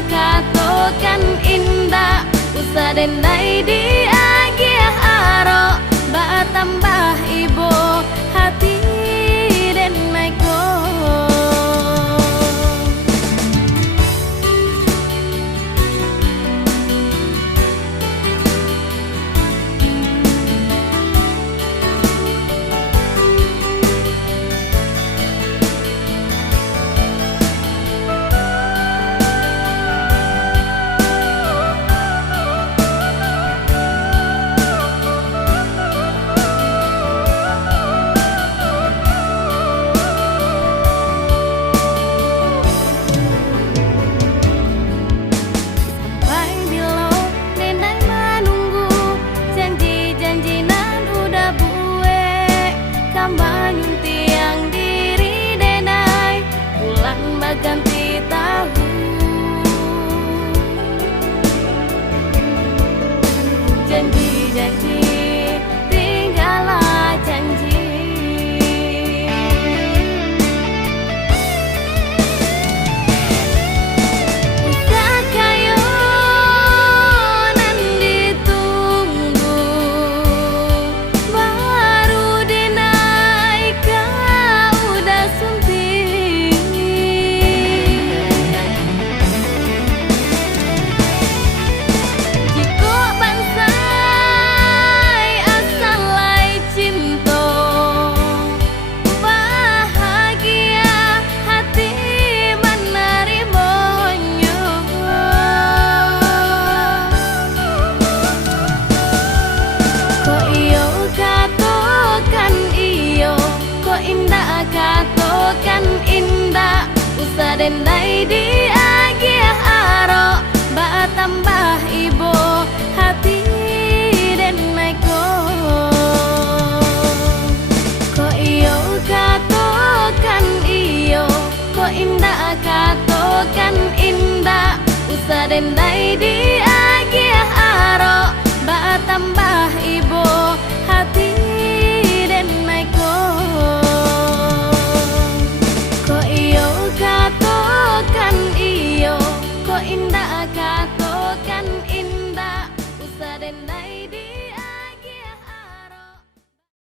indah katokan indah usah denai di agiah aro ba tambah ibu hati denai ko. Ganti tahun janji-janji tinggallah janji. Usah kayo nan ditunggu baru dinaik udah sunting. Indah katokan indah usah denai di agiah aro ba tambah ibu hati denai ko. Ko iyo katokan iyo ko indah katokan indah usah denai di